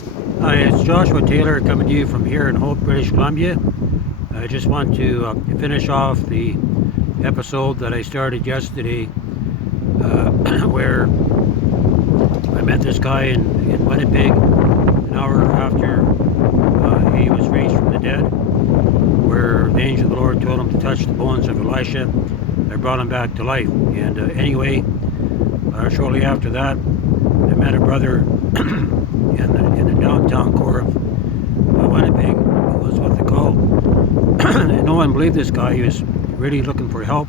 Hi, it's Joshua Taylor coming to you from here in Hope, British Columbia. I just want to finish off the episode that I started yesterday where I met this guy in Winnipeg an hour after he was raised from the dead, where the angel of the Lord told him to touch the bones of Elisha. I brought him back to life. And anyway, shortly after that, I met a brother in the downtown core of Winnipeg who was what they call. And no one believed this guy. He was really looking for help,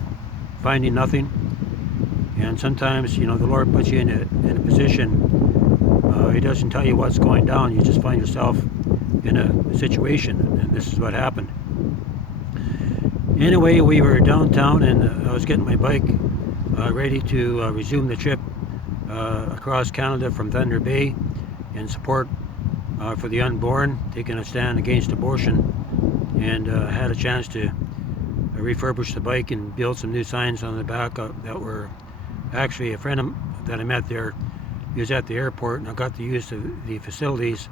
finding nothing. And sometimes, the Lord puts you in a position. He doesn't tell you what's going down. You just find yourself in a situation, and this is what happened. Anyway, we were downtown, and I was getting my bike ready to resume the trip across Canada from Thunder Bay in support for the unborn, taking a stand against abortion, and had a chance to refurbish the bike and build some new signs on the back that were actually a friend that I met there. He was at the airport, and I got to use the facilities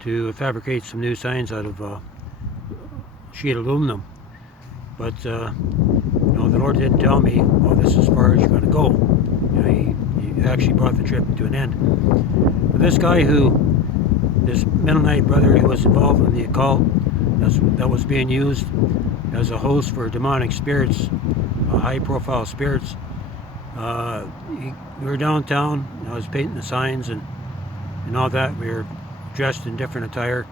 to fabricate some new signs out of sheet aluminum. But the Lord didn't tell me, well, this is as far as you're going to go. He actually brought the trip to an end. But this guy this Mennonite brother who was involved in the occult, that was being used as a host for demonic spirits, high-profile spirits. We were downtown. I was painting the signs and all that. We were dressed in different attire,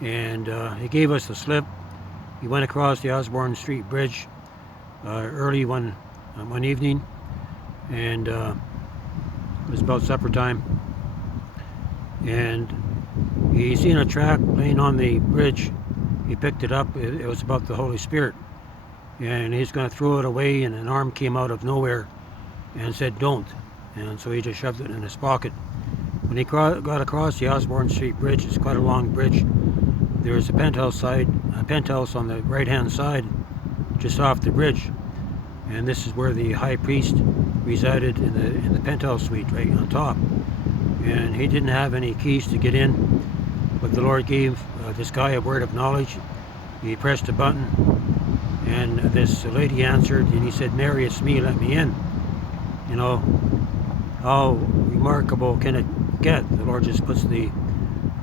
and he gave us the slip. He went across the Osborne Street Bridge early one evening, and it was about supper time. And he seen a tract laying on the bridge. He picked it up. It was about the Holy Spirit, and he's going to throw it away, and an arm came out of nowhere and said, "Don't." And so he just shoved it in his pocket. When he got across the Osborne Street Bridge, it's quite a long bridge, there was a penthouse on the right-hand side, just off the bridge, and this is where the high priest resided in the penthouse suite right on top. And he didn't have any keys to get in, but the Lord gave this guy a word of knowledge. He pressed a button, and this lady answered, and he said, "Mary, it's me, let me in." How remarkable can it get? The Lord just puts the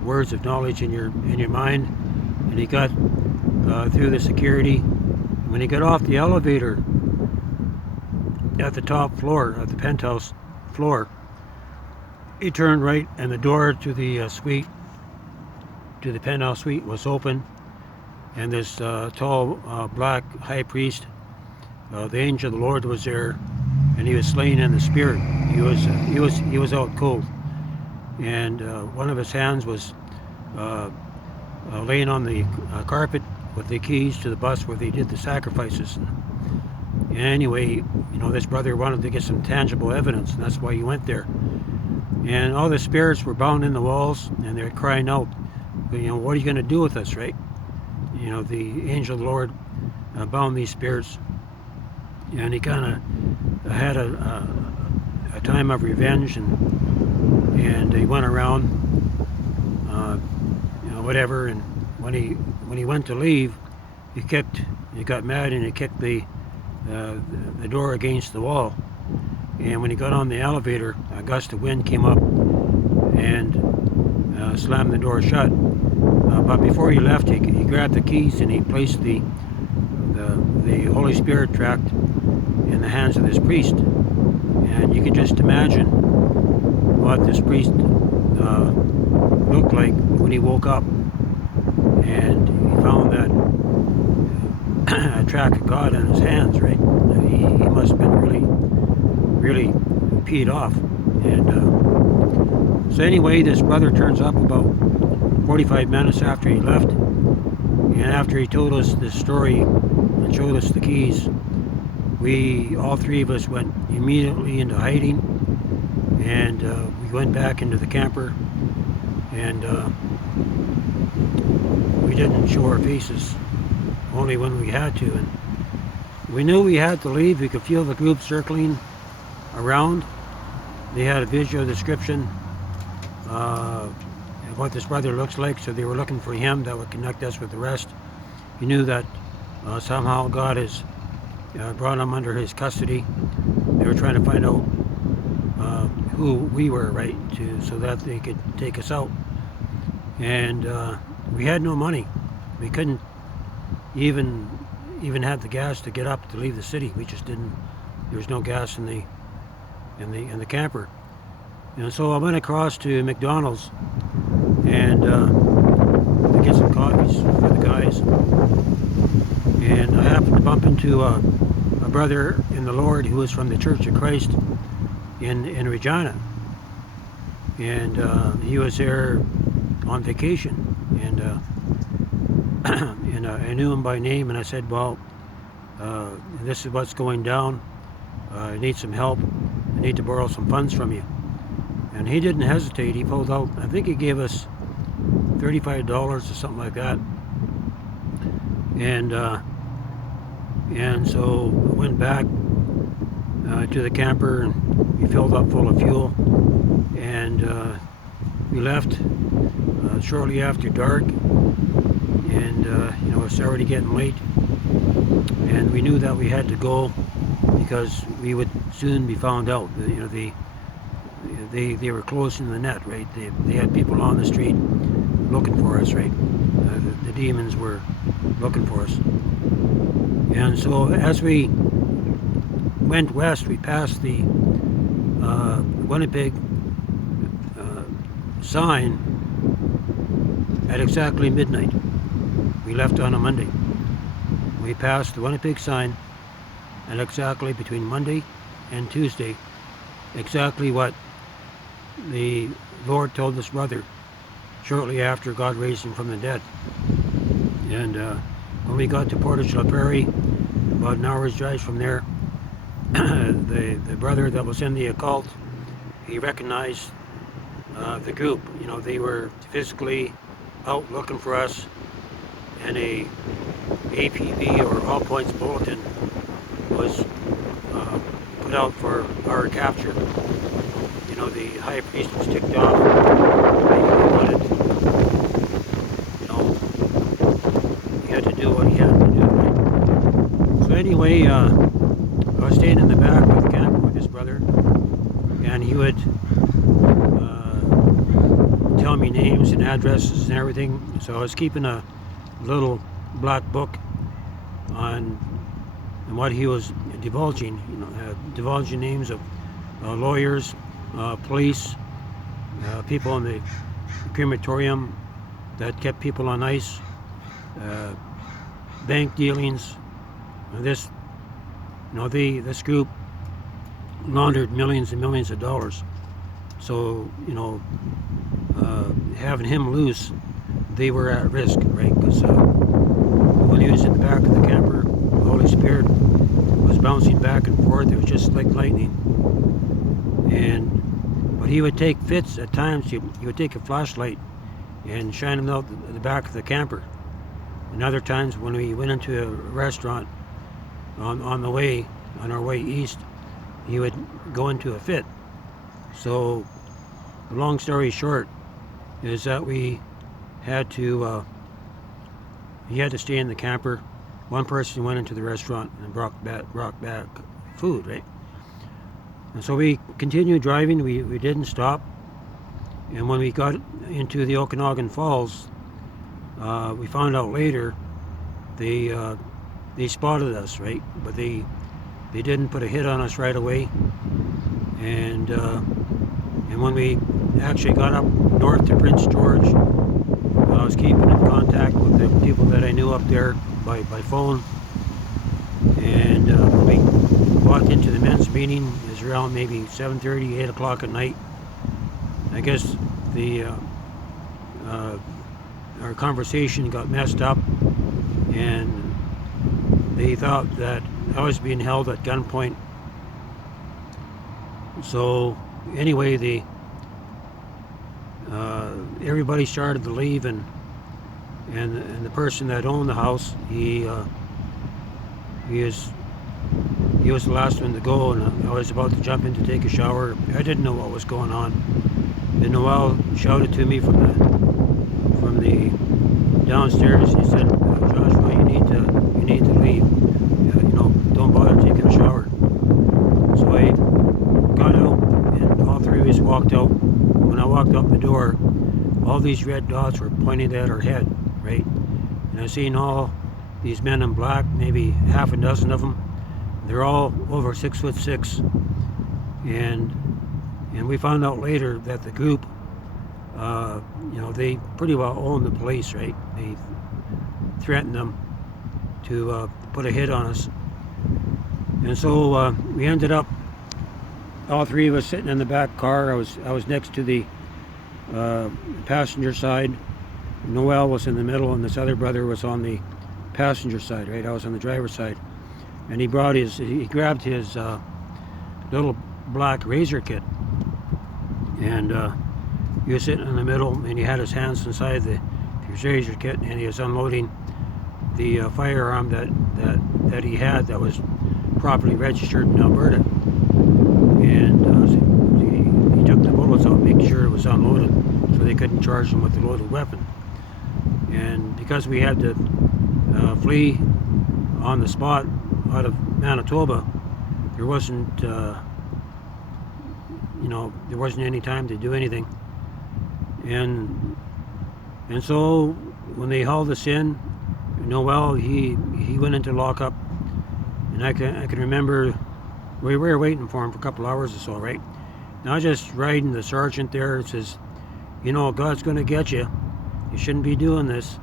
words of knowledge in your mind. And he got through the security. When he got off the elevator at the top floor of the penthouse floor, he turned right, and the door to the penthouse suite was open, and this tall black high priest, the angel of the Lord, was there, and he was slain in the spirit. He was out cold, and one of his hands was laying on the carpet with the keys to the bus where they did the sacrifices. And anyway, this brother wanted to get some tangible evidence, and that's why he went there. And all the spirits were bound in the walls, and they're crying out, "What are you going to do with us?" Right? The angel of the Lord bound these spirits, and he kind of had a time of revenge, and he went around, whatever. And when he went to leave, he got mad, and he kicked the door against the wall. And when he got on the elevator, a gust of wind came up and slammed the door shut. But before he left, he grabbed the keys, and he placed the Holy Spirit tract in the hands of this priest. And you can just imagine what this priest looked like when he woke up. And he found that a tract of God in his hands, right? He must have been really peed off. And so anyway, this brother turns up about 45 minutes after he left, and after he told us this story and showed us the keys, all three of us went immediately into hiding, and we went back into the camper, and we didn't show our faces, only when we had to. And we knew we had to leave. We could feel the group circling around. They had a visual description what this brother looks like, so they were looking for him that would connect us with the rest. He knew that somehow God has brought him under his custody. They were trying to find out who we were, right, so that they could take us out. And we had no money. We couldn't even have the gas to get up to leave the city. We just didn't. There was no gas in the camper. And so I went across to McDonald's and to get some coffees for the guys. And I happened to bump into a brother in the Lord who was from the Church of Christ in Regina. And he was there on vacation. And and I knew him by name, and I said, well, this is what's going down. I need some help. I need to borrow some funds from you. And he didn't hesitate. He pulled out, I think he gave us $35 or something like that. And so we went back to the camper, and we filled up full of fuel. And we left shortly after dark. And you know, it's already getting late. And we knew that we had to go because we would soon be found out. You know, they were closing the net, right? They had people on the street looking for us, right? The demons were looking for us. And so as we went west, we passed the Winnipeg sign at exactly midnight. We left on a Monday. We passed the Winnipeg sign at exactly between Monday and Tuesday, exactly what the Lord told this brother shortly after God raised him from the dead. And when we got to Portage La Prairie, about an hour's drive from there, the brother that was in the occult, he recognized the group. You know, they were physically out looking for us, and a APB, or All Points Bulletin, was put out for our capture. You know, the high priest was ticked off. He wanted, you know, he had to do what he had to do. Right? So anyway, I was staying in the back of the camper with his brother, and he would tell me names and addresses and everything. So I was keeping a little black book on what he was divulging, you know, divulging names of lawyers, police, people in the crematorium that kept people on ice, bank dealings. This, you know, this group laundered millions and millions of dollars. So, you know, having him loose, they were at risk, right? Because when he was in the back of the camper, the Holy Spirit was bouncing back and forth. It was just like lightning. But he would take fits at times. He would take a flashlight and shine them out the back of the camper. And other times when we went into a restaurant on our way east, he would go into a fit. So the long story short is that we had to he had to stay in the camper. One person went into the restaurant and brought back food, right? And so we continued driving. We didn't stop. And when we got into the Okanagan Falls, we found out later they spotted us, right? But they didn't put a hit on us right away. And when we actually got up north to Prince George, I was keeping in contact with the people that I knew up there by phone. And when we walked into the men's meeting, it was around maybe 7:30, 8 o'clock at night. I guess our conversation got messed up, and they thought that I was being held at gunpoint. So anyway, everybody started to leave, and the person that owned the house, he was the last one to go, and I was about to jump in to take a shower. I didn't know what was going on, then Noel shouted to me from the downstairs. He said, "Joshua, you need to leave. Don't bother taking a shower." So I got out, and all three of us walked out. When I walked out the door, all these red dots were pointing at our head, right? And I seen all these men in black, maybe half a dozen of them. They're all over 6'6", and we found out later that the group, they pretty well own the police, right? They threatened them to put a hit on us, and so we ended up, all three of us sitting in the back car. I was next to the passenger side. Noel was in the middle, and this other brother was on the passenger side, right? I was on the driver's side, and he grabbed his little black razor kit, and he was sitting in the middle, and he had his hands inside his razor kit, and he was unloading the firearm that he had that was properly registered in Alberta, and he took the bullets out, making sure it was unloaded, so they couldn't charge him with a loaded weapon. And because we had to flee on the spot out of Manitoba, there wasn't any time to do anything, and so when they hauled us in, Noel, he went into lockup, and I can remember we were waiting for him for a couple hours or so, right? And I was just riding the sergeant there, and says, God's going to get you. You shouldn't be doing this.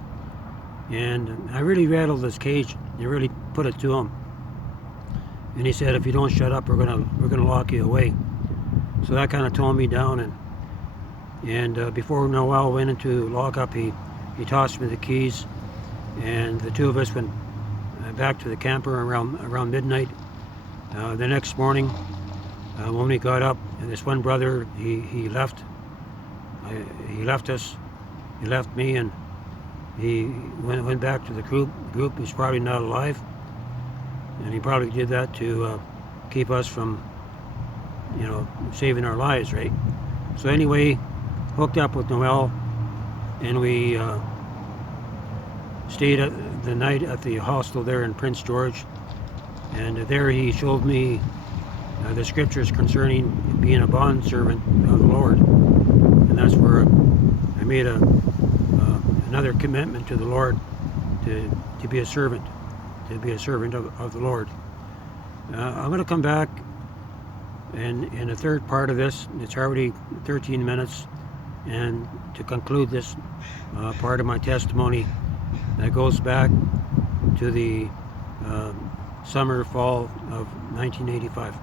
And I really rattled his cage. You really put it to him. And he said, if you don't shut up, we're gonna lock you away. So that kind of toned me down. And before Noel went into lockup, he tossed me the keys, and the two of us went back to the camper around midnight. The next morning, when we got up, and this one brother, he left. He left us. He left me, and he went back to the group. The group is probably not alive, and he probably did that to keep us from, saving our lives, right? So anyway, hooked up with Noel, and we stayed the night at the hostel there in Prince George, and there he showed me the scriptures concerning being a bondservant of the Lord, and that's where I made another commitment to the Lord to be a servant, of the Lord. I'm going to come back in the third part of this. It's already 13 minutes, and to conclude this part of my testimony that goes back to the fall of 1985.